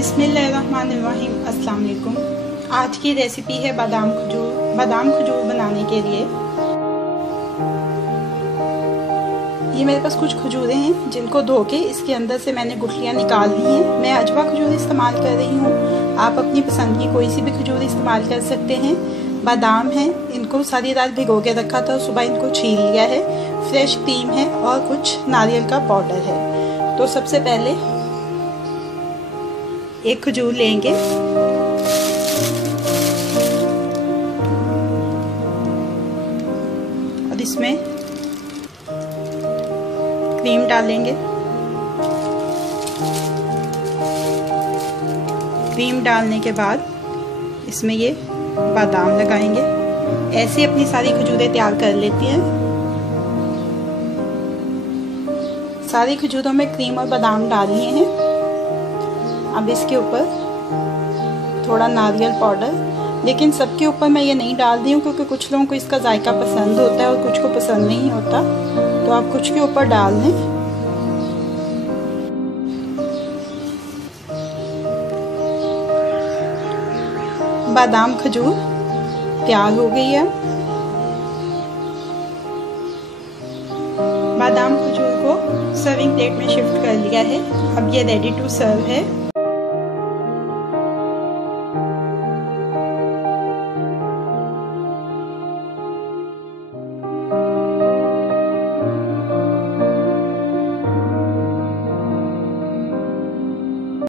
बिस्मिल्लाहिर्रहमानिर्रहीम। अस्सलाम वालेकुम। आज की रेसिपी है बादाम खजूर बनाने के लिए ये मेरे पास कुछ खजूरें हैं जिनको धो के इसके अंदर से मैंने गुठलियाँ निकाल ली हैं। मैं अजवा खजूर इस्तेमाल कर रही हूँ, आप अपनी पसंद की कोई सी भी खजूर इस्तेमाल कर सकते हैं। बादाम है, इनको सारी रात भिगो के रखा था, सुबह इनको छील लिया है। फ्रेश क्रीम है और कुछ नारियल का पाउडर है। तो सबसे पहले एक खजूर लेंगे, और इसमें क्रीम डालेंगे। क्रीम डालने के बाद इसमें ये बादाम लगाएंगे। ऐसे अपनी सारी खजूरें तैयार कर लेती हैं। सारी खजूरों में क्रीम और बादाम डाल लिए हैं। अब इसके ऊपर थोड़ा नारियल पाउडर, लेकिन सबके ऊपर मैं ये नहीं डाल रही हूँ क्योंकि कुछ लोगों को इसका जायका पसंद होता है और कुछ को पसंद नहीं होता, तो आप कुछ के ऊपर डाल दें। बादाम खजूर तैयार हो गई है। बादाम खजूर को सर्विंग प्लेट में शिफ्ट कर लिया है। अब ये रेडी टू सर्व है।